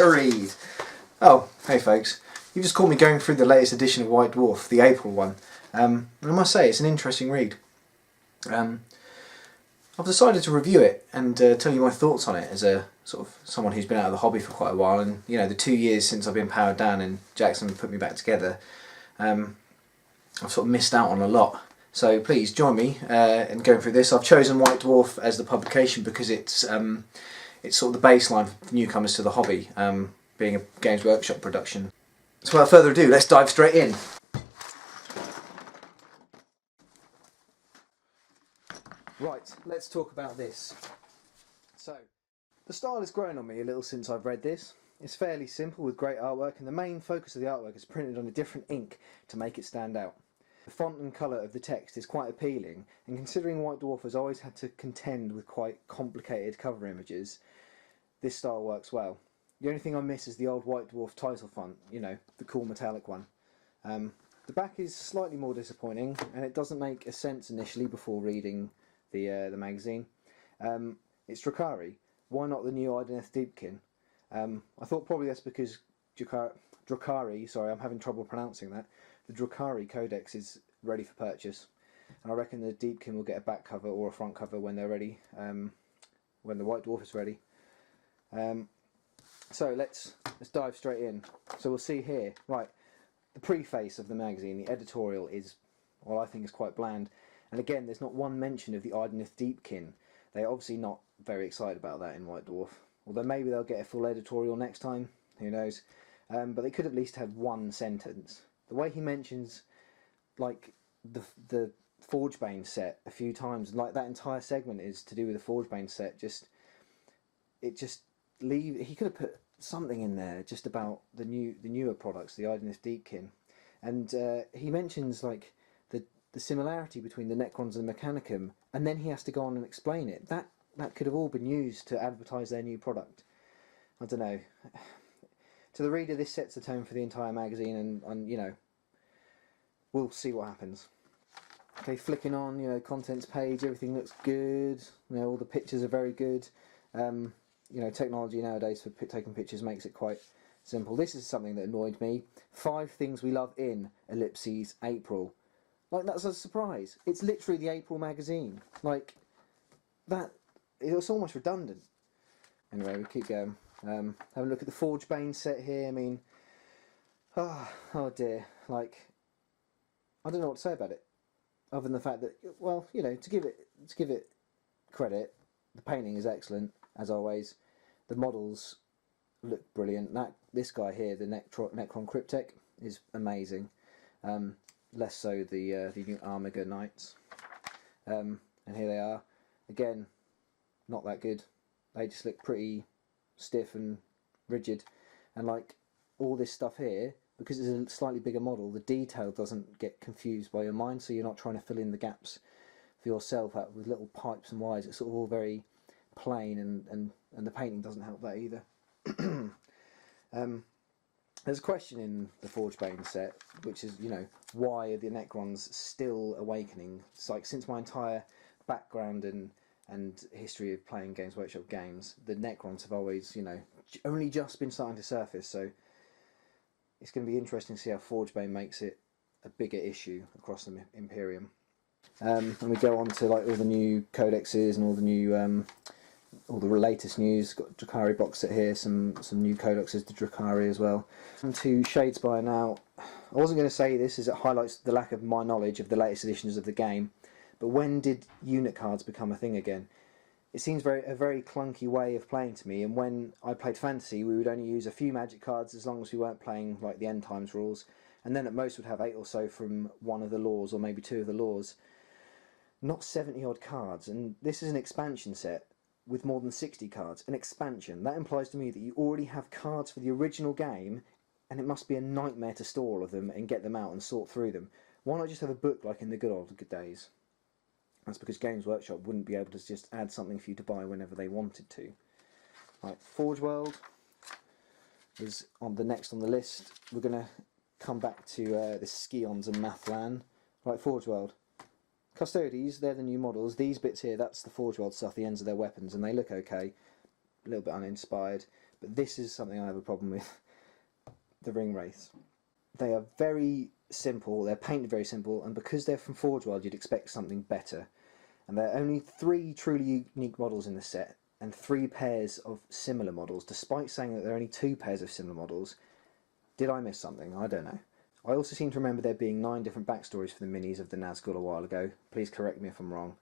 to read. Oh, hey folks. You just caught me going through the latest edition of White Dwarf, the April one. And I must say, it's an interesting read. I've decided to review it and tell you my thoughts on it as a sort of someone who's been out of the hobby for quite a while, and you know, the 2 years since I've been powered down and Jackson put me back together, I've sort of missed out on a lot. So please join me in going through this. I've chosen White Dwarf as the publication because it's sort of the baseline for newcomers to the hobby, being a Games Workshop production. So without further ado, let's dive straight in. Right, let's talk about this. So, the style has grown on me a little since I've read this. It's fairly simple with great artwork, and the main focus of the artwork is printed on a different ink to make it stand out. The font and colour of the text is quite appealing, and considering White Dwarf has always had to contend with quite complicated cover images, this style works well. The only thing I miss is the old White Dwarf title font, you know, the cool metallic one. The back is slightly more disappointing, and it doesn't make a sense initially before reading the magazine. It's Drukhari. Why not the new Idoneth Deepkin? I thought probably that's because Drukhari, sorry, I'm having trouble pronouncing that. The Drukhari Codex is ready for purchase, and I reckon the Deepkin will get a back cover or a front cover when they're ready, when the White Dwarf is ready. So let's dive straight in. So we'll see here, right, the preface of the magazine, the editorial is, well, I think is quite bland. And again, there's not one mention of the Idoneth Deepkin. They're obviously not very excited about that in White Dwarf. Although maybe they'll get a full editorial next time, who knows. But they could at least have one sentence. The way he mentions, like, the Forgebane set a few times, like that entire segment is to do with the Forgebane set, he could have put something in there just about the newer products, the Idoneth Deepkin. And he mentions, like, the similarity between the Necrons and the Mechanicum, and then he has to go on and explain it. That could have all been used to advertise their new product. I don't know. To the reader, this sets the tone for the entire magazine, and you know, we'll see what happens. Okay, flicking on, you know, contents page, everything looks good. You know, all the pictures are very good. You know, technology nowadays for taking pictures makes it quite simple. This is something that annoyed me. 5 things we love in ellipses April. Like, that's a surprise. It's literally the April magazine. Like, that, it's almost redundant. Anyway, we keep going. Have a look at the Forgebane set here. I mean, oh dear. Like, I don't know what to say about it, other than the fact that, well, you know, to give it credit, the painting is excellent as always. The models look brilliant. This guy here, the Necron Kryptech, is amazing. Less so the new Armiger Knights. And here they are. Again, not that good. They just look pretty stiff and rigid. And like all this stuff here, because it's a slightly bigger model, the detail doesn't get confused by your mind, so you're not trying to fill in the gaps for yourself out with little pipes and wires. It's sort of all very plain, and the painting doesn't help that either. There's a question in the Forgebane set, which is, you know, why are the Necrons still awakening? It's like, since my entire background and history of playing Games Workshop games, the Necrons have always, you know, only just been starting to surface, so it's going to be interesting to see how Forgebane makes it a bigger issue across the Imperium. And we go on to, like, all the new codexes and all the new all the latest news. Got Drukhari box set here, some new codexes to Drukhari as well. And to Shadespire now. I wasn't going to say this as it highlights the lack of my knowledge of the latest editions of the game, but when did unit cards become a thing again? It seems a very clunky way of playing to me, and when I played Fantasy we would only use a few magic cards as long as we weren't playing like the End Times rules, and then at most would have 8 or so from one of the laws, or maybe 2 of the laws. Not 70 odd cards, and this is an expansion set with more than 60 cards. An expansion, that implies to me that you already have cards for the original game, and it must be a nightmare to store all of them and get them out and sort through them. Why not just have a book like in the good days? That's because Games Workshop wouldn't be able to just add something for you to buy whenever they wanted to. Right, Forge World is on the next on the list. We're going to come back to the Scions and Mathlan. Right, Forge World. Custodes, they're the new models. These bits here, that's the Forge World stuff, the ends of their weapons, and they look okay. A little bit uninspired. but this is something I have a problem with. The ring wraiths. They are very simple, they're painted very simple, and because they're from Forge World, you'd expect something better. And there are only 3 truly unique models in the set, and 3 pairs of similar models, despite saying that there are only 2 pairs of similar models. Did I miss something? I don't know. I also seem to remember there being 9 different backstories for the minis of the Nazgul a while ago. Please correct me if I'm wrong.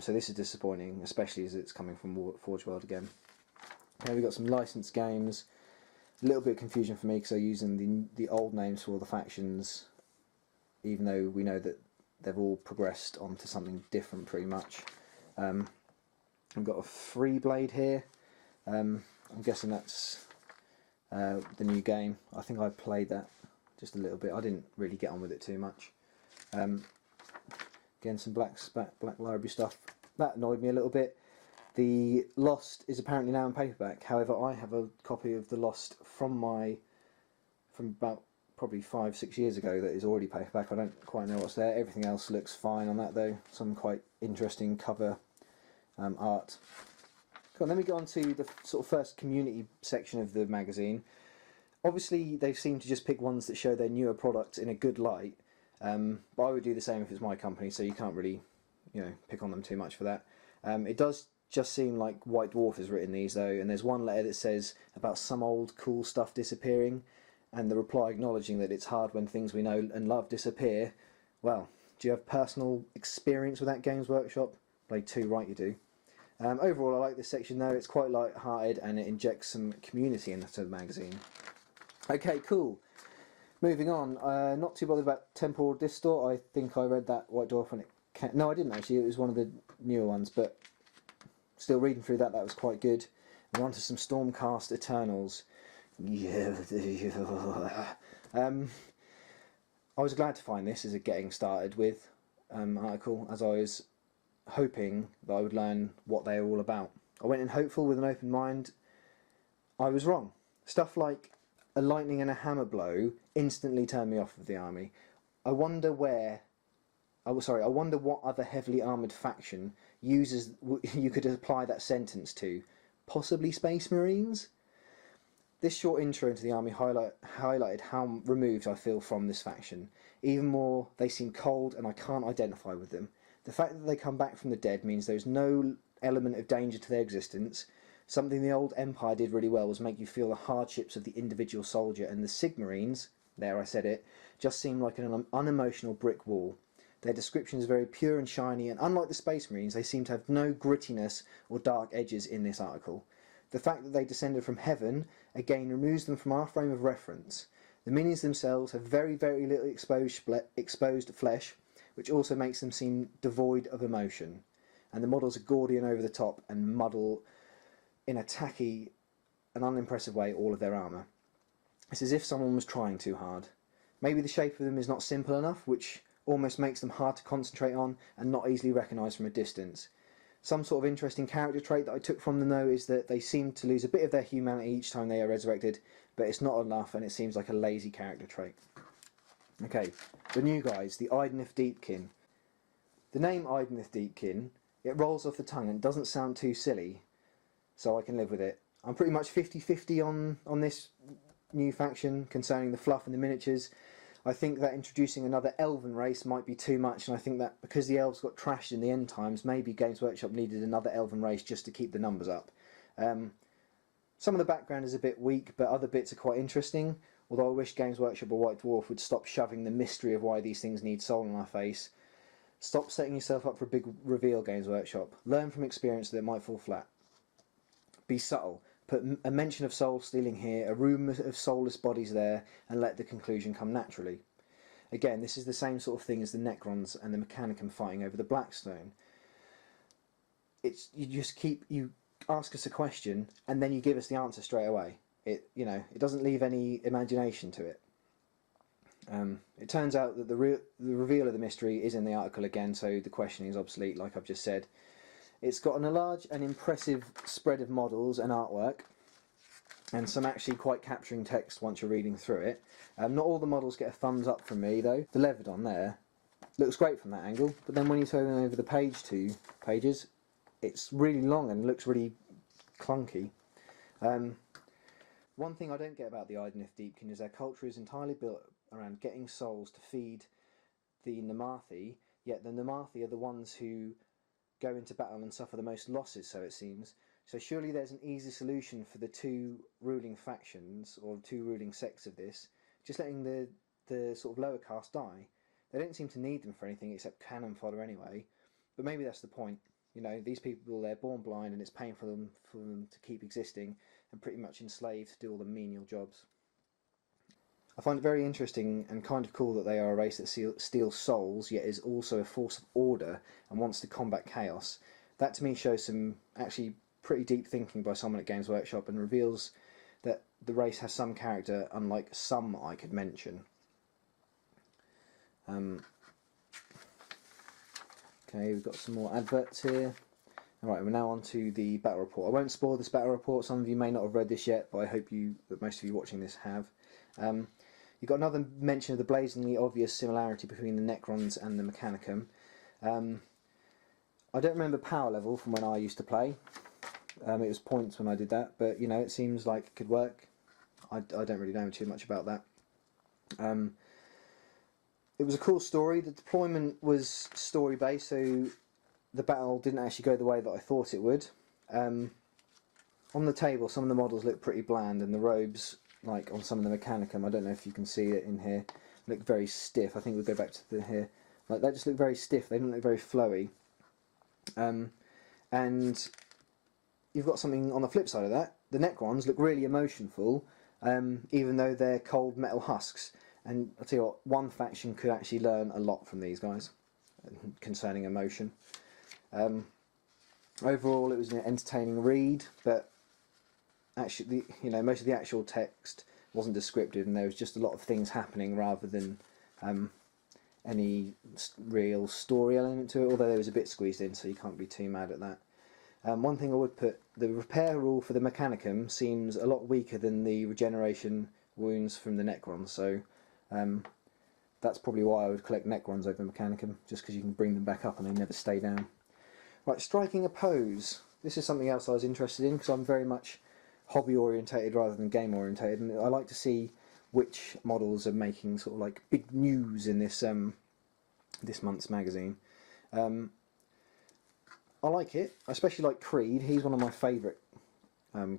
So this is disappointing, especially as it's coming from Forge World again. Okay, we've got some licensed games. A little bit of confusion for me because they're using the old names for all the factions, even though we know that they've all progressed onto something different pretty much. I've got a free blade here. I'm guessing that's the new game. I think I played that just a little bit. I didn't really get on with it too much. Again, some black library stuff. That annoyed me a little bit. The Lost is apparently now in paperback. However, I have a copy of the Lost from about probably 5-6 years ago that is already paperback. I don't quite know what's there. Everything else looks fine on that though. Some quite interesting cover art. Cool, then we go on to the sort of first community section of the magazine. Obviously, they seem to just pick ones that show their newer products in a good light. But I would do the same if it's my company, so you can't really, pick on them too much for that. It does just seem like White Dwarf has written these though, and there's one letter that says about some old cool stuff disappearing, and the reply acknowledging that it's hard when things we know and love disappear. Well, do you have personal experience with that, Games Workshop? Blade 2, right you do. Overall, I like this section though. It's quite light-hearted and it injects some community into the magazine. Okay, cool. Moving on. Not too bothered about Temporal Distort. I think I read that White Dwarf when it came. No, I didn't actually. It was one of the newer ones, but still reading through that was quite good. We're on to some Stormcast Eternals. Yeah. I was glad to find this as a getting started with article, as I was hoping that I would learn what they are all about. I went in hopeful with an open mind. I was wrong. Stuff like a lightning and a hammer blow instantly turned me off of the army. I wonder what other heavily armoured faction uses you could apply that sentence to. Possibly Space Marines? This short intro into the army highlighted how removed I feel from this faction. Even more, they seem cold and I can't identify with them. The fact that they come back from the dead means there's no element of danger to their existence. Something the old Empire did really well was make you feel the hardships of the individual soldier, and the Sigmarines, there I said it, just seem like an unemotional brick wall. Their description is very pure and shiny, and unlike the Space Marines, they seem to have no grittiness or dark edges in this article. The fact that they descended from heaven, again, removes them from our frame of reference. The minis themselves have very, very little exposed flesh, which also makes them seem devoid of emotion. And the models are gaudy and over the top and muddle in a tacky and unimpressive way all of their armour. It's as if someone was trying too hard. Maybe the shape of them is not simple enough, which almost makes them hard to concentrate on and not easily recognised from a distance. Some sort of interesting character trait that I took from them though is that they seem to lose a bit of their humanity each time they are resurrected, but it's not enough and it seems like a lazy character trait. Okay, the new guys, the Idoneth Deepkin. The name Idoneth Deepkin, it rolls off the tongue and doesn't sound too silly, so I can live with it. I'm pretty much 50-50 on this new faction concerning the fluff and the miniatures. I think that introducing another elven race might be too much, and I think that because the elves got trashed in the end times, maybe Games Workshop needed another elven race just to keep the numbers up. Some of the background is a bit weak, but other bits are quite interesting, although I wish Games Workshop or White Dwarf would stop shoving the mystery of why these things need soul in our face. Stop setting yourself up for a big reveal, Games Workshop. Learn from experience that it might fall flat. Be subtle. Put a mention of soul stealing here, a room of soulless bodies there, and let the conclusion come naturally. Again, this is the same sort of thing as the Necrons and the Mechanicum fighting over the Blackstone. You ask us a question and then you give us the answer straight away. It doesn't leave any imagination to it. It turns out that the reveal of the mystery is in the article again, so the questioning is obsolete, like I've just said. It's got a large and impressive spread of models and artwork, and some actually quite capturing text once you're reading through it. Not all the models get a thumbs up from me though. The Levidon there looks great from that angle, but then when you turn over the two pages, it's really long and looks really clunky. One thing I don't get about the Idoneth Deepkin is their culture is entirely built around getting souls to feed the Namarthi, yet the Namarthi are the ones who go into battle and suffer the most losses, so it seems. So surely there's an easy solution for the two ruling factions, or two ruling sects of this, just letting the sort of lower caste die. They don't seem to need them for anything except cannon fodder anyway, but maybe that's the point. You know, these people, they're born blind and it's painful for them to keep existing and pretty much enslaved to do all the menial jobs. I find it very interesting and kind of cool that they are a race that steals souls, yet is also a force of order and wants to combat chaos. That to me shows some actually pretty deep thinking by someone at Games Workshop and reveals that the race has some character, unlike some I could mention. Okay, we've got some more adverts here. Alright, we're now on to the battle report. I won't spoil this battle report, some of you may not have read this yet, but I hope that most of you watching this have. You've got another mention of the blazingly obvious similarity between the Necrons and the Mechanicum. I don't remember power level from when I used to play. It was points when I did that, but you know, it seems like it could work. I don't really know too much about that. It was a cool story. The deployment was story based, so the battle didn't actually go the way that I thought it would. On the table, some of the models look pretty bland, and the robes, like on some of the Mechanicum, I don't know if you can see it in here, look very stiff. I think we'll go back to the here. Like, they just look very stiff. They don't look very flowy. And you've got something on the flip side of that. The Necrons look really emotionful, even though they're cold metal husks. And I'll tell you what, one faction could actually learn a lot from these guys concerning emotion. Overall, it was an entertaining read, but actually, you know, most of the actual text wasn't descriptive, and there was just a lot of things happening rather than any real story element to it. Although there was a bit squeezed in, so you can't be too mad at that. One thing I would put: the repair rule for the Mechanicum seems a lot weaker than the regeneration wounds from the Necrons. So that's probably why I would collect Necrons over Mechanicum, just because you can bring them back up and they never stay down. Right, striking a pose. This is something else I was interested in, because I'm very much hobby orientated rather than game orientated, and I like to see which models are making sort of like big news in this this month's magazine. I like it. I especially like Creed. He's one of my favourite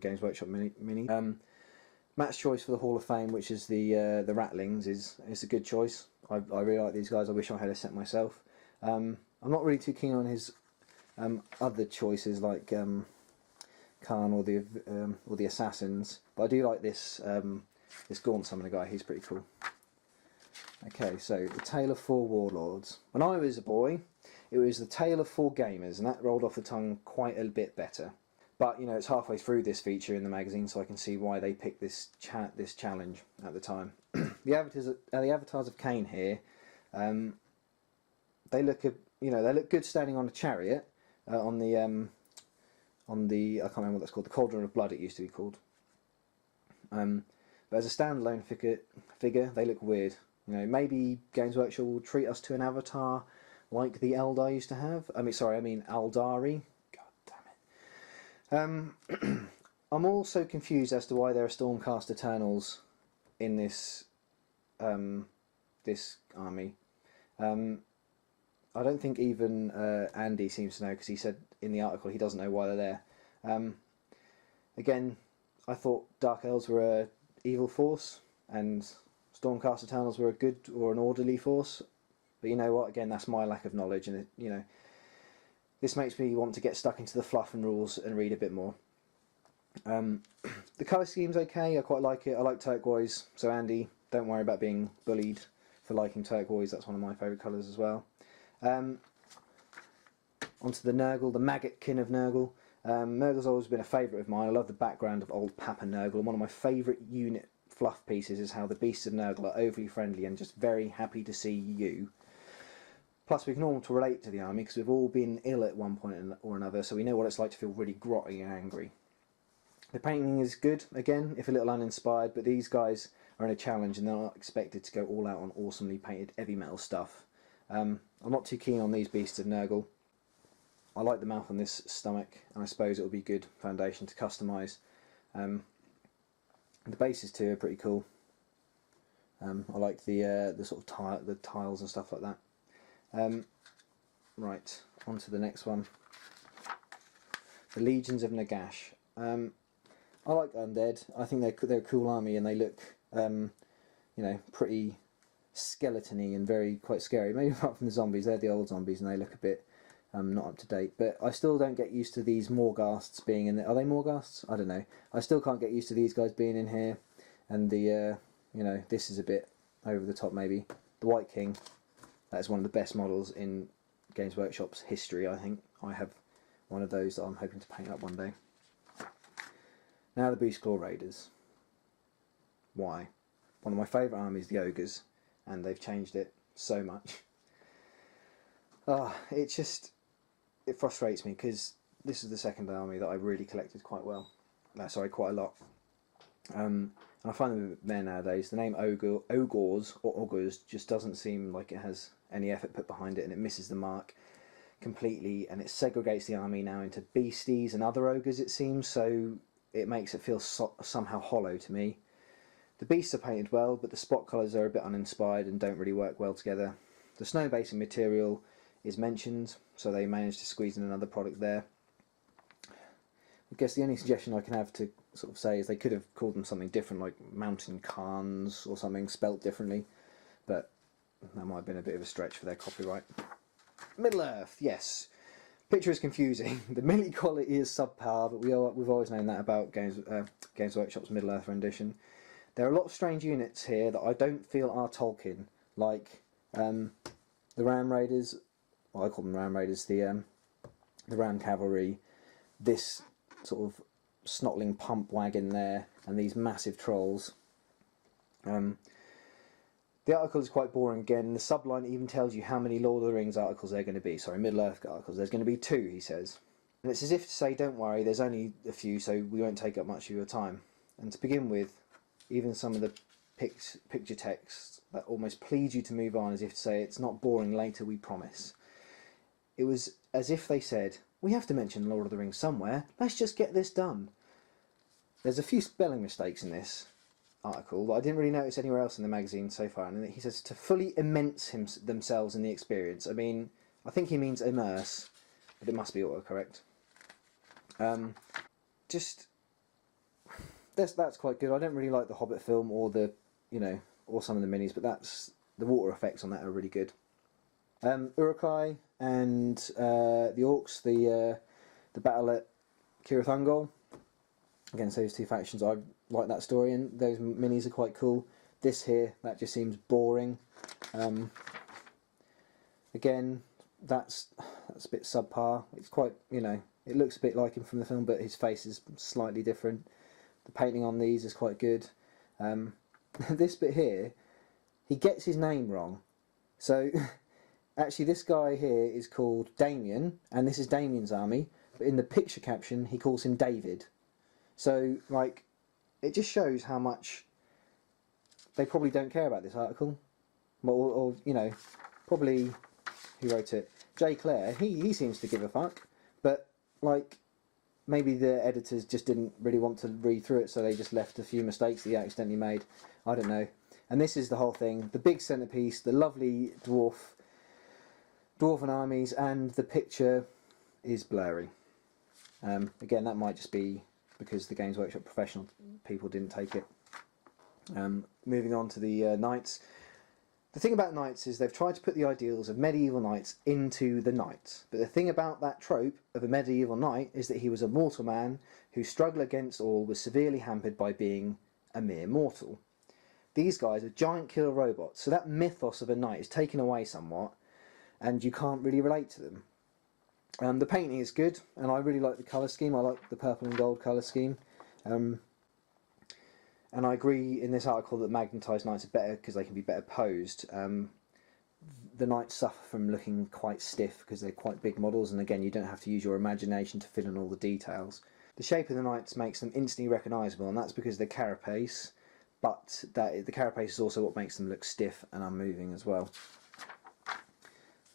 Games Workshop mini. Matt's choice for the Hall of Fame, which is the Ratlings, is a good choice. I really like these guys. I wish I had a set myself. I'm not really too keen on his other choices like Khan or the Assassins, but I do like this this Gaunt Summoner guy. He's pretty cool. Okay, so the Tale of Four Warlords. When I was a boy, it was the Tale of Four Gamers, and that rolled off the tongue quite a bit better. But you know, it's halfway through this feature in the magazine, so I can see why they picked this challenge at the time. The avatars of Cain here, they look good standing on a chariot on the I can't remember what that's called, the Cauldron of Blood it used to be called. But as a standalone figure, they look weird. You know, maybe Games Workshop will treat us to an avatar like the Eldar used to have. I mean Eldari. God damn it. I'm also confused as to why there are Stormcast Eternals in this this army. I don't think even Andy seems to know, because he said in the article he doesn't know why they're there. Again, I thought Dark Elves were a evil force and Stormcast Eternals were a good or an orderly force. But you know what? Again, that's my lack of knowledge, and you know, this makes me want to get stuck into the fluff and rules and read a bit more. The colour scheme's okay. I quite like it. I like turquoise. So Andy, don't worry about being bullied for liking turquoise. That's one of my favourite colours as well. Onto the Nurgle, the Maggotkin of Nurgle. Nurgle's always been a favourite of mine. I love the background of old Papa Nurgle, and one of my favourite unit fluff pieces is how the beasts of Nurgle are overly friendly and just very happy to see you. Plus, we can all relate to the army because we've all been ill at one point or another, so we know what it's like to feel really grotty and angry. The painting is good, again, if a little uninspired, but these guys are in a challenge and they're not expected to go all out on awesomely painted heavy metal stuff. I'm not too keen on these beasts of Nurgle. I like the mouth on this stomach, and I suppose it will be good foundation to customise. The bases too are pretty cool. I like the sort of the tiles and stuff like that. Right, on to the next one. The Legions of Nagash. I like Undead. I think they're a cool army, and they look, you know, pretty skeletony and quite scary. Maybe apart from the zombies, they're the old zombies, and they look a bit not up to date. But I still don't get used to these Morghasts being in there. Are they Morghasts? I don't know. I still can't get used to these guys being in here, and the you know, this is a bit over the top maybe. The White King, that's one of the best models in Games Workshop's history, I think. I have one of those that I'm hoping to paint up one day. Now the Beastclaw Raiders. Why? One of my favourite armies, the Ogres, and they've changed it so much. It frustrates me because this is the second army that I really collected quite well. Quite a lot. And I find them a bit bare nowadays. The name Ogres just doesn't seem like it has any effort put behind it, and it misses the mark completely, and it segregates the army now into beasties and other ogres, it seems, so it makes it feel somehow hollow to me. The beasts are painted well, but the spot colours are a bit uninspired and don't really work well together. The snow basing material is mentioned, so they managed to squeeze in another product there. I guess the only suggestion I can have to sort of say is they could have called them something different, like Mountain Khans or something spelt differently, but that might have been a bit of a stretch for their copyright. Middle-earth, yes. Picture is confusing. The melee quality is subpar, but we've always known that about Games Workshop's Middle-earth rendition. There are a lot of strange units here that I don't feel are Tolkien, like the Ram Raiders. Well, I call them Ram Raiders. The Ram Cavalry. This sort of snotling pump wagon there, and these massive trolls. The article is quite boring again. The subline even tells you how many Lord of the Rings articles there are going to be. Sorry, Middle-earth articles. There's going to be 2, he says. And it's as if to say, don't worry, there's only a few, so we won't take up much of your time. And to begin with, even some of the picture texts that almost plead you to move on, as if to say, it's not boring later, we promise. It was as if they said, we have to mention Lord of the Rings somewhere, let's just get this done. There's a few spelling mistakes in this article that I didn't really notice anywhere else in the magazine so far, and he says to fully immerse themselves in the experience. I mean, I think he means immerse, but it must be autocorrect. That's quite good. I don't really like the Hobbit film or or some of the minis, but the water effects on that are really good. Uruk-hai and the Orcs, the battle at Cirith Ungol. Against those two factions, I like that story, and those minis are quite cool. This here, that just seems boring. Again, that's a bit subpar. It's quite, it looks a bit like him from the film, but his face is slightly different. The painting on these is quite good. This bit here, he gets his name wrong. So, actually, this guy here is called Damien, and this is Damien's army, but in the picture caption, he calls him David. So, it just shows how much they probably don't care about this article. Or probably, who wrote it? Jay Clare, he seems to give a fuck. But, maybe the editors just didn't really want to read through it, so they just left a few mistakes that he accidentally made. I don't know. And this is the whole thing. The big centrepiece, the lovely dwarven armies, and the picture is blurry. Again, that might just be because the Games Workshop professional people didn't take it. Moving on to the knights. The thing about knights is they've tried to put the ideals of medieval knights into the knights. But the thing about that trope of a medieval knight is that he was a mortal man whose struggle against all was severely hampered by being a mere mortal. These guys are giant killer robots, so that mythos of a knight is taken away somewhat, and you can't really relate to them. The painting is good, and I really like the colour scheme. I like the purple and gold colour scheme. And I agree in this article that magnetised knights are better because they can be better posed. The knights suffer from looking quite stiff because they're quite big models, and again, you don't have to use your imagination to fill in all the details. The shape of the knights makes them instantly recognisable, and that's because of the carapace, but the carapace is also what makes them look stiff and unmoving as well.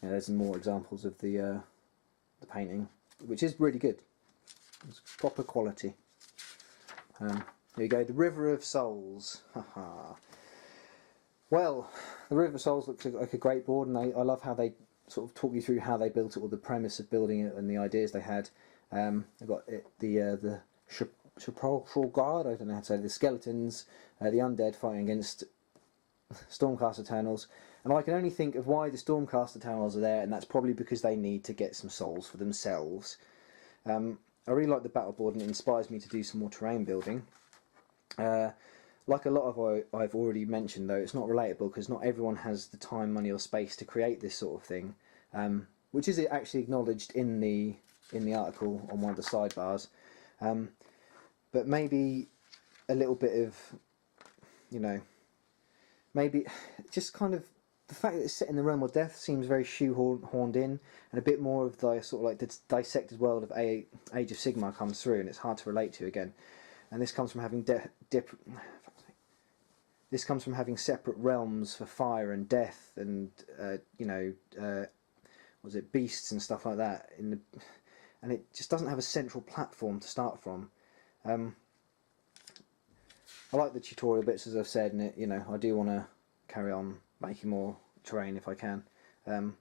There's some more examples of the painting, which is really good. It's proper quality. There you go, the River of Souls. Haha. Well, the River of Souls looks like a great board, and I love how they sort of talk you through how they built it, or the premise of building it, and the ideas they had. They've got the sepulchral guard. I don't know how to say it, the skeletons, the undead fighting against Stormcast Eternals, and I can only think of why the Stormcast Eternals are there, and that's probably because they need to get some souls for themselves. I really like the battle board, and it inspires me to do some more terrain building. Like a lot of what I've already mentioned, though, it's not relatable because not everyone has the time, money, or space to create this sort of thing, which is actually acknowledged in the article on one of the sidebars. But maybe a little bit of, maybe just kind of the fact that it's set in the realm of death seems very shoehorned in, and a bit more of the sort of like the dissected world of Age of Sigmar comes through, and it's hard to relate to again. And this comes from having separate realms for fire and death, and beasts and stuff like that. And it just doesn't have a central platform to start from. I like the tutorial bits, as I've said, and I do want to carry on making more terrain if I can. And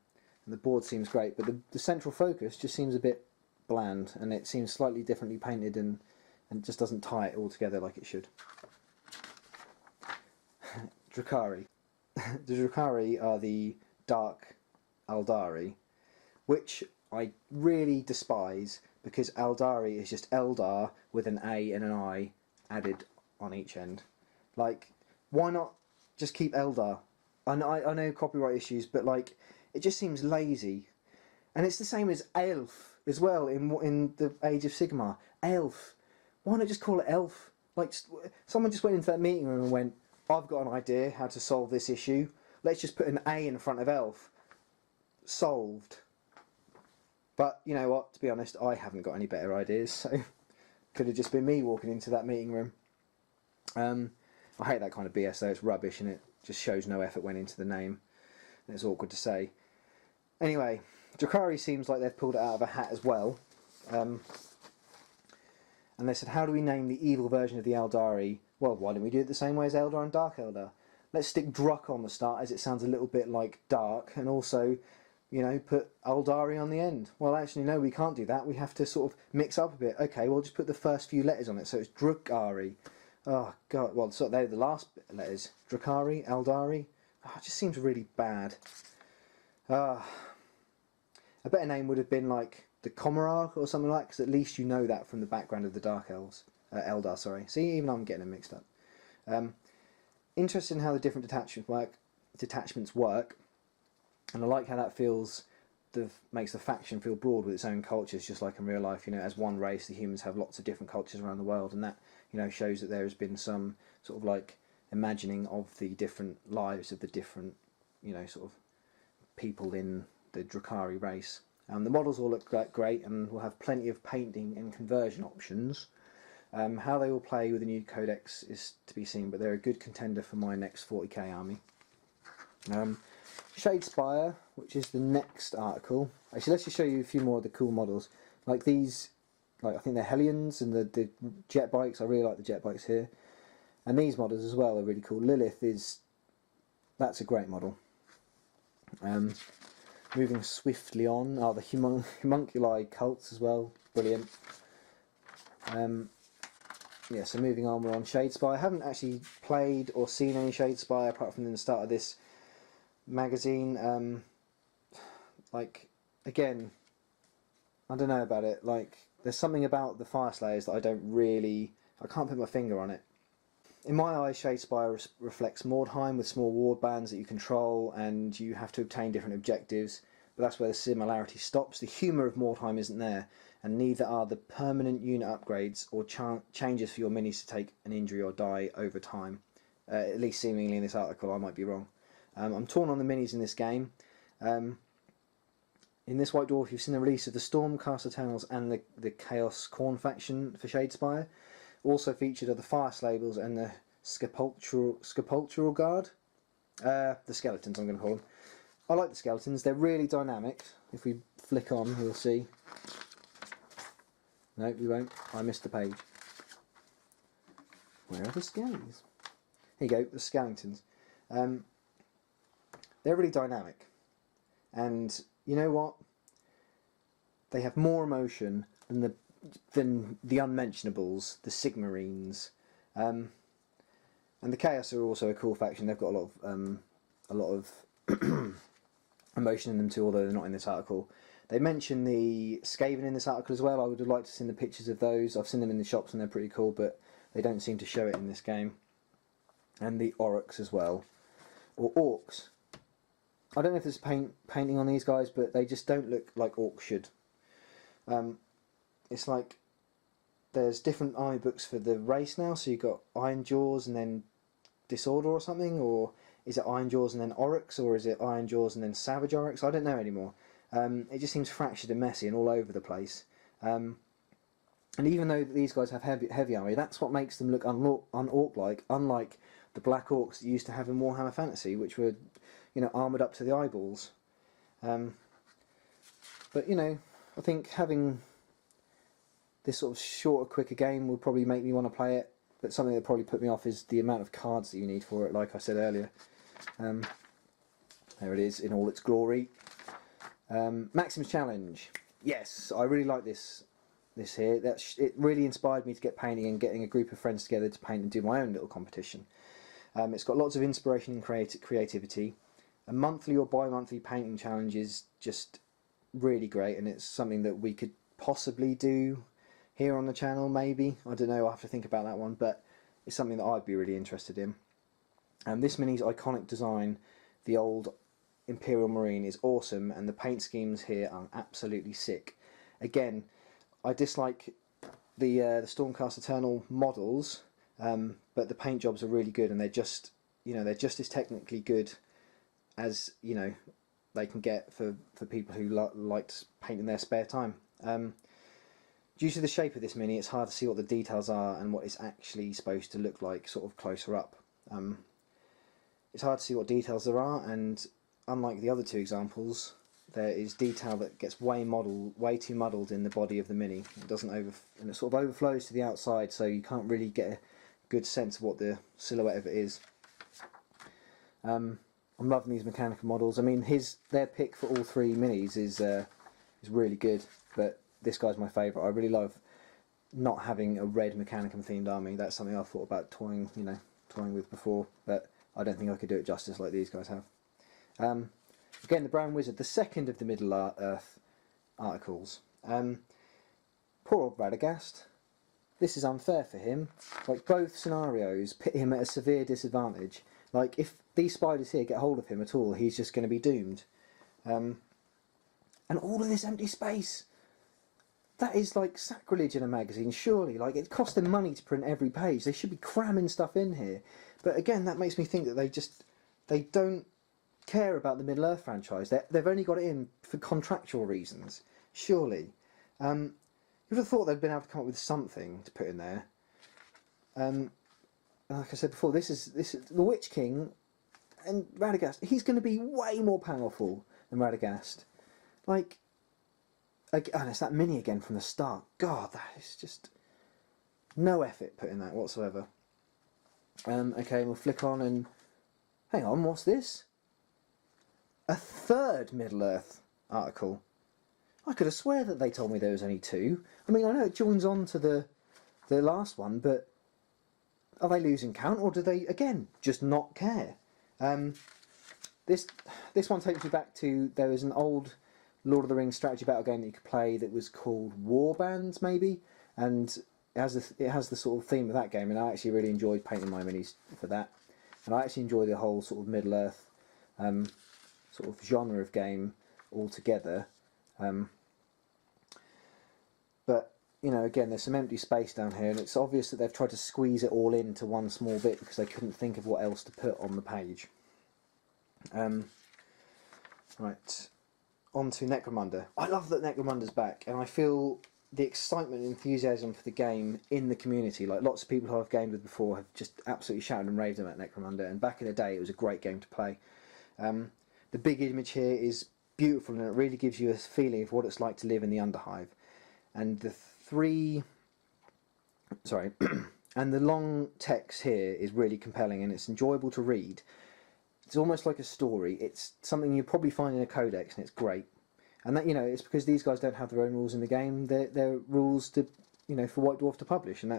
the board seems great, but the central focus just seems a bit bland, and it seems slightly differently painted and just doesn't tie it all together like it should. Drukhari. The Drukhari are the Dark Eldari, which I really despise, because Eldari is just Eldar with an A and an I added on each end. Like, why not just keep Eldar? I know copyright issues, but like, it just seems lazy. And it's the same as Elf as well in the Age of Sigmar. Elf. Why not just call it Elf? Like, someone just went into that meeting room and went, I've got an idea how to solve this issue. Let's just put an A in front of Elf. Solved. But you know what, to be honest, I haven't got any better ideas, so could have just been me walking into that meeting room. I hate that kind of BS though, it's rubbish and it just shows no effort went into the name. And it's awkward to say. Anyway, Drukhari seems like they've pulled it out of a hat as well. And they said, how do we name the evil version of the Eldari? Well, why don't we do it the same way as Eldar and Dark Eldar? Let's stick Druk on the start, as it sounds a little bit like Dark, and also, put Eldari on the end. Well, actually, no, we can't do that. We have to sort of mix up a bit. Okay, we'll just put the first few letters on it, so it's Drukhari. Oh, God, well, so they're the last letters. Drukhari, Eldari. Oh, it just seems really bad. A better name would have been like the Comararch or something like that, because at least you know that from the background of the Dark Elves. Eldar, sorry. See, even I'm getting them mixed up. Interested in how the different detachments work, and I like how that makes the faction feel broad with its own cultures, just like in real life. As one race, the humans have lots of different cultures around the world, and that shows that there has been some sort of like imagining of the different lives of the different sort of people in the Drukhari race. The models all look great, and we'll have plenty of painting and conversion options. How they will play with the new codex is to be seen, but they're a good contender for my next 40k army. Shadespire, which is the next article. Actually, let's just show you a few more of the cool models. Like these, I think they're Hellions, and the jet bikes. I really like the jet bikes here. And these models as well are really cool. Lilith that's a great model. Moving swiftly on are the homunculi cults as well. Brilliant. So moving on, we're on Shadespire. I haven't actually played or seen any Shadespire apart from the start of this magazine. Again, I don't know about it. There's something about the Fire Slayers that I can't put my finger on it. In my eyes, Shadespire reflects Mordheim with small ward bands that you control, and you have to obtain different objectives, but that's where the similarity stops. The humour of Mordheim isn't there, and neither are the permanent unit upgrades or changes for your minis to take an injury or die over time. At least seemingly in this article, I might be wrong. I'm torn on the minis in this game. In this White Dwarf, you've seen the release of the Stormcast Eternals and the Chaos Khorne faction for Shadespire. Also featured are the Fire Slables and the Sepulchral Guard. The Skeletons, I'm going to call them. I like the Skeletons, they're really dynamic. If we flick on, we'll see. No, we won't. I missed the page. Where are the skellies? Here you go, the skeletons. They're really dynamic. And you know what? They have more emotion than the unmentionables, the Sigmarines. And the Chaos are also a cool faction. They've got a lot of emotion in them too, although they're not in this article. They mention the Skaven in this article as well. I would have liked to see the pictures of those. I've seen them in the shops and they're pretty cool, but they don't seem to show it in this game. And the Oryx as well. Or Orcs. I don't know if there's painting on these guys, but they just don't look like Orcs should. It's like there's different army books for the race now, so you've got Iron Jaws and then Disorder or something, or is it Iron Jaws and then Oryx, or is it Iron Jaws and then Savage Oryx? I don't know anymore. It just seems fractured and messy and all over the place. And even though these guys have heavy army, that's what makes them look un-orc-like, unlike the Black Orcs that you used to have in Warhammer Fantasy, which were, you know, armoured up to the eyeballs. But, you know, I think having this sort of shorter, quicker game will probably make me want to play it, but something that probably put me off is the amount of cards that you need for it, like I said earlier. There it is in all its glory. Maxim's Challenge. Yes, I really like this here. It really inspired me to get painting and getting a group of friends together to paint and do my own little competition. It's got lots of inspiration and creativity. A monthly or bi-monthly painting challenge is just really great, and it's something that we could possibly do here on the channel, maybe. I don't know, I'll have to think about that one, but it's something that I'd be really interested in. This mini's iconic design, the old Imperial Marine, is awesome, and the paint schemes here are absolutely sick. Again, I dislike the Stormcast Eternal models, but the paint jobs are really good, and they're just as technically good as, you know, they can get for people who like to paint in their spare time. Due to the shape of this mini, it's hard to see what the details are and what it's actually supposed to look like sort of closer up. It's hard to see what details there are, and unlike the other two examples, there is detail that gets way too muddled in the body of the mini. It doesn't and it sort of overflows to the outside, so you can't really get a good sense of what the silhouette of it is. I'm loving these Mechanicum models. I mean, their pick for all three minis is really good, but this guy's my favourite. I really love not having a red Mechanicum themed army. That's something I've thought about toying with before, but I don't think I could do it justice like these guys have. Again, the Brown Wizard, the second of the Middle-earth articles. Poor old Radagast. This is unfair for him. Like, both scenarios pit him at a severe disadvantage. Like, if these spiders here get hold of him at all, he's just going to be doomed. And all of this empty space. That is like sacrilege in a magazine, surely. Like, it costs them money to print every page. They should be cramming stuff in here. But again, that makes me think that they don't care about the Middle-earth franchise. They've only got it in for contractual reasons, surely. You would have thought they'd been able to come up with something to put in there. Like I said before, this is the Witch King and Radagast. He's going to be way more powerful than Radagast. Like, and it's that mini again from the start. God, that is just no effort put in that whatsoever. Okay, we'll flick on and hang on. What's this? A third Middle-earth article. I could have swear that they told me there was only two. I mean, I know it joins on to the last one, but are they losing count, or do they again just not care? This one takes me back to, there was an old Lord of the Rings strategy battle game that you could play that was called Warbands, maybe, and it has the sort of theme of that game, and I actually really enjoyed painting my minis for that, and I actually enjoy the whole sort of Middle-earth sort of genre of game altogether. But, you know, again, there's some empty space down here, and it's obvious that they've tried to squeeze it all into one small bit because they couldn't think of what else to put on the page. Right, on to Necromunda. I love that Necromunda's back, and I feel the excitement and enthusiasm for the game in the community. Like, lots of people who I've gamed with before have just absolutely shouted and raved about Necromunda, and back in the day it was a great game to play. The big image here is beautiful, and it really gives you a feeling of what it's like to live in the Underhive. And the And the long text here is really compelling and it's enjoyable to read. It's almost like a story. It's something you probably find in a codex, and it's great. And that, it's because these guys don't have their own rules in the game. They're rules to, for White Dwarf to publish, and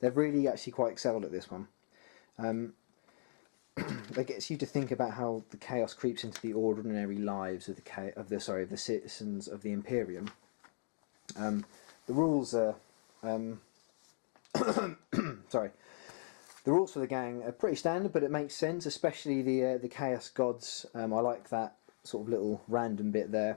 they've really actually quite excelled at this one. That gets you to think about how the chaos creeps into the ordinary lives of the citizens of the Imperium. The rules are, sorry. The rules for the gang are pretty standard, but it makes sense, especially the Chaos Gods. I like that sort of little random bit there.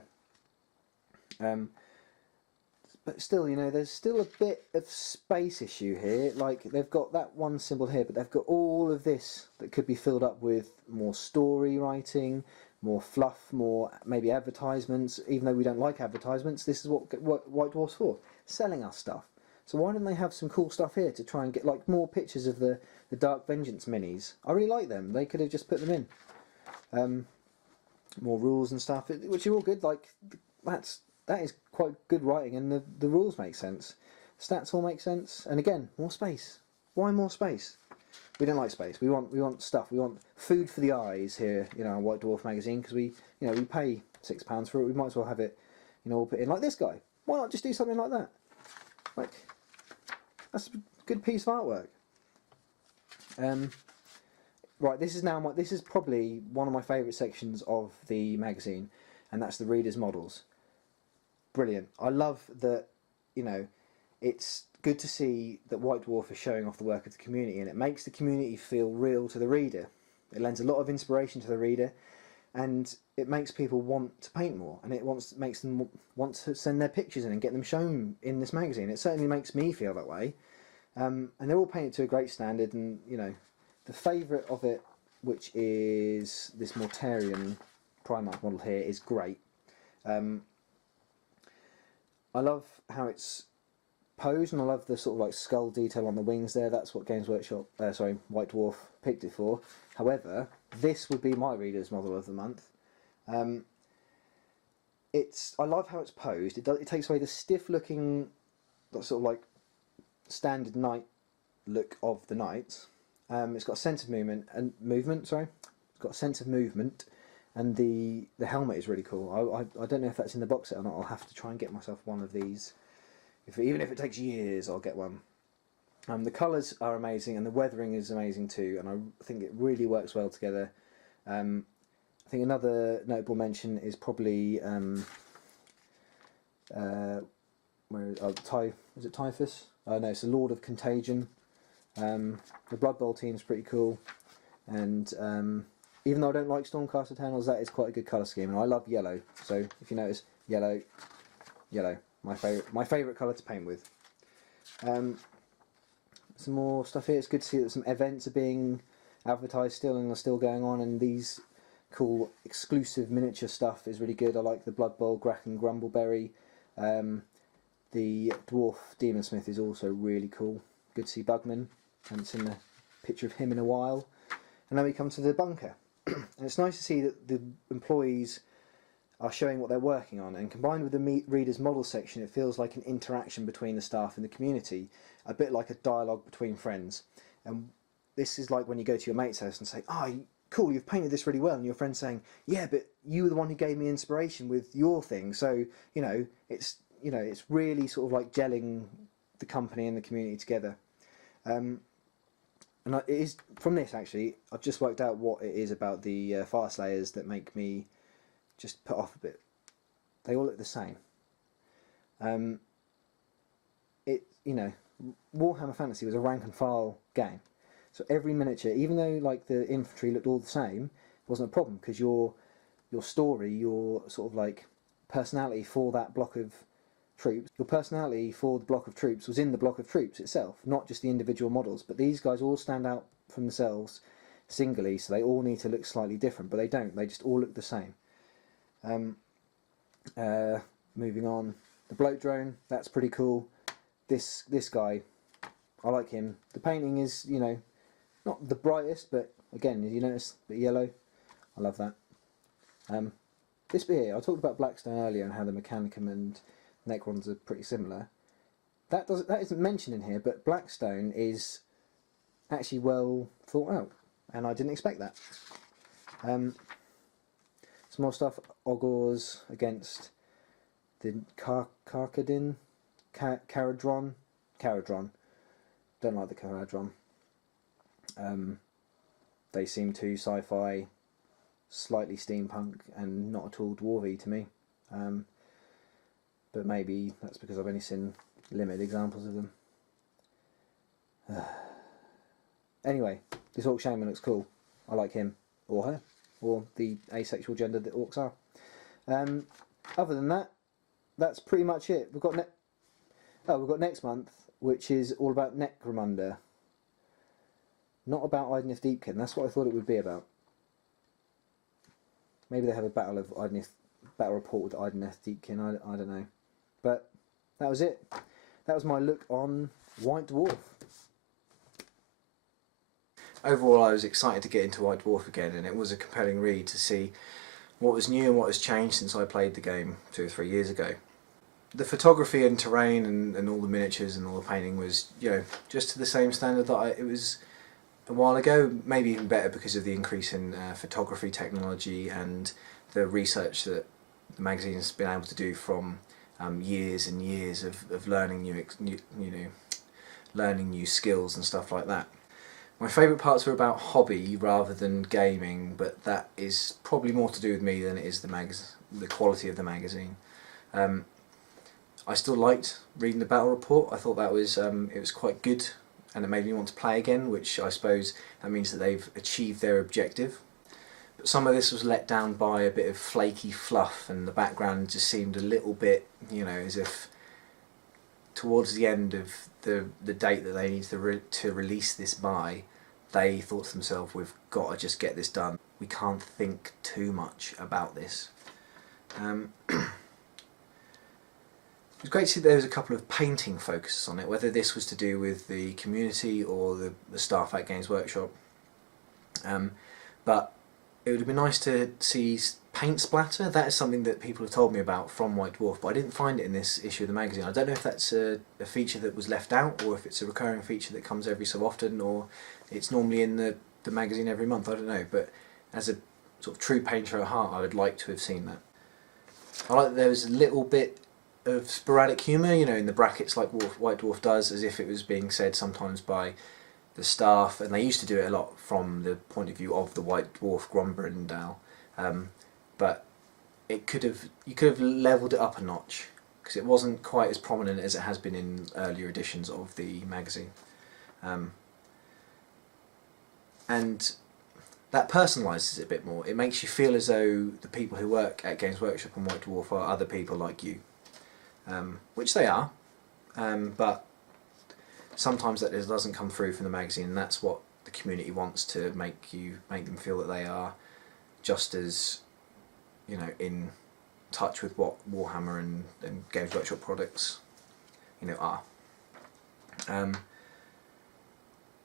But still, there's still a bit of space issue here. Like, they've got that one symbol here, but they've got all of this that could be filled up with more story writing, more fluff, more maybe advertisements. Even though we don't like advertisements, this is what White Dwarf's for, selling us stuff. So why don't they have some cool stuff here to try and get like more pictures of the Dark Vengeance minis? I really like them. They could have just put them in. More rules and stuff, which are all good. Like, that is quite good writing, and the rules make sense. Stats all make sense, and again, more space. Why more space? We don't like space. We want stuff. We want food for the eyes here, our White Dwarf magazine, because we pay £6 for it. We might as well have it, all put in like this guy. Why not just do something like that? Like, that's a good piece of artwork. Right, this is probably one of my favourite sections of the magazine, and that's the readers' models. Brilliant. I love that, it's good to see that White Dwarf is showing off the work of the community, and it makes the community feel real to the reader. It lends a lot of inspiration to the reader, and it makes people want to paint more, and it makes them want to send their pictures in and get them shown in this magazine. It certainly makes me feel that way. And they're all painted to a great standard, and the favourite of it, which is this Mortarion Primarch model here, is great. I love how it's posed, and I love the sort of like skull detail on the wings there. That's what White Dwarf picked it for. However, this would be my reader's model of the month. I love how it's posed. It takes away the stiff looking, sort of like standard knight look of the knights. It's got a sense of movement. It's got a sense of movement. And the helmet is really cool. I don't know if that's in the box set or not. I'll have to try and get myself one of these. Even if it takes years, I'll get one. The colours are amazing, and the weathering is amazing too. And I think it really works well together. I think another notable mention is probably is it Typhus? No, it's the Lord of Contagion. The Blood Bowl team's pretty cool, and even though I don't like Stormcast Eternals, that is quite a good colour scheme, and I love yellow. So if you notice, yellow, my favourite colour to paint with. Some more stuff here. It's good to see that some events are being advertised still and are still going on, and these cool exclusive miniature stuff is really good. I like the Blood Bowl, Gracken, Grumbleberry. The Dwarf Demon Smith is also really cool. Good to see Bugman. Haven't seen a picture of him in a while. And then we come to the bunker. And it's nice to see that the employees are showing what they're working on, and combined with the reader's model section, it feels like an interaction between the staff and the community, a bit like a dialogue between friends. And this is like when you go to your mate's house and say, "Oh, cool, you've painted this really well," and your friend's saying, "Yeah, but you were the one who gave me inspiration with your thing." So it's really sort of like gelling the company and the community together. And it is from this, actually, I've just worked out what it is about the Fire Slayers that make me just put off a bit. They all look the same. Warhammer Fantasy was a rank and file game, so every miniature, even though like the infantry looked all the same, wasn't a problem, because your story, your sort of like personality for that block of troops, your personality for the block of troops was in the block of troops itself, not just the individual models. But these guys all stand out from themselves singly, so they all need to look slightly different, but they don't. They just all look the same. Moving on, the bloat drone, that's pretty cool. This guy, I like him. The painting is, not the brightest, but again, you notice the yellow. I love that. This bit here, I talked about Blackstone earlier and how the Mechanicum and Necrons are pretty similar. That isn't mentioned in here, but Blackstone is actually well thought out, and I didn't expect that. Some more stuff. Ogors against the Caradron. Don't like the Caradron. They seem too sci-fi, slightly steampunk, and not at all dwarvy to me. But maybe that's because I've only seen limited examples of them. Anyway, this Orc Shaman looks cool. I like him, or her, or the asexual gender that orcs are. Other than that, that's pretty much it. We've got next month, which is all about Necromunda. Not about Idoneth Deepkin. That's what I thought it would be about. Maybe they have a battle report with Idoneth Deepkin. I don't know. But that was it. That was my look on White Dwarf. Overall, I was excited to get into White Dwarf again, and it was a compelling read to see what was new and what has changed since I played the game 2 or 3 years ago. The photography and terrain and all the miniatures and all the painting was, you know, just to the same standard that it was a while ago, maybe even better because of the increase in photography technology and the research that the magazine has been able to do from years and years of learning learning new skills and stuff like that. My favourite parts were about hobby rather than gaming, but that is probably more to do with me than it is the quality of the magazine. I still liked reading the battle report. I thought that was it was quite good, and it made me want to play again, which I suppose that means that they've achieved their objective. But some of this was let down by a bit of flaky fluff, and the background just seemed a little bit, you know, as if towards the end of the date that they need to release this by, they thought to themselves, we've got to just get this done. We can't think too much about this. It was great to see there was a couple of painting focuses on it, whether this was to do with the community or the staff at Games Workshop. But it would have been nice to see paint splatter. That is something that people have told me about from White Dwarf, but I didn't find it in this issue of the magazine. I don't know if that's a feature that was left out, or if it's a recurring feature that comes every so often, or it's normally in the magazine every month. I don't know, but as a sort of true painter at heart, I would like to have seen that. I like that there was a little bit of sporadic humour, you know, in the brackets like White Dwarf does, as if it was being said sometimes by the staff, and they used to do it a lot from the point of view of the White Dwarf Grombrindal. But you could have levelled it up a notch, because it wasn't quite as prominent as it has been in earlier editions of the magazine. And that personalises it a bit more. It makes you feel as though the people who work at Games Workshop and White Dwarf are other people like you, which they are, but sometimes that doesn't come through from the magazine, and that's what the community wants, to make them feel that they are just as, you know, in touch with what Warhammer and Games Workshop products, you know, are.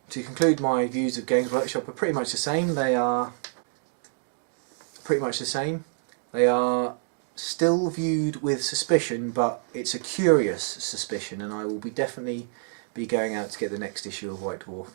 To conclude, my views of Games Workshop are pretty much the same. They are pretty much the same. They are still viewed with suspicion, but it's a curious suspicion, and I will definitely be going out to get the next issue of White Dwarf.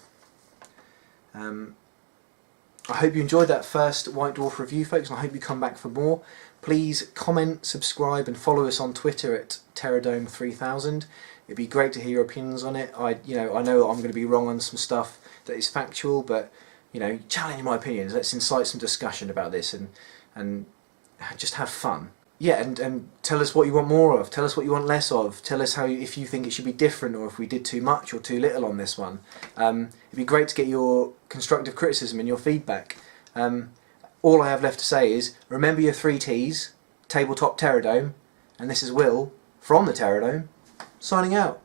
I hope you enjoyed that first White Dwarf review, folks, and I hope you come back for more. Please comment, subscribe, and follow us on Twitter at Terrordome 3000. It'd be great to hear your opinions on it. I know that I'm going to be wrong on some stuff that is factual, but, you know, challenge my opinions. Let's incite some discussion about this and just have fun. Yeah, and tell us what you want more of. Tell us what you want less of. Tell us if you think it should be different, or if we did too much or too little on this one. It'd be great to get your constructive criticism and your feedback. All I have left to say is, remember your 3 T's, Tabletop Terrordome, and this is Will from the Terrordome, signing out.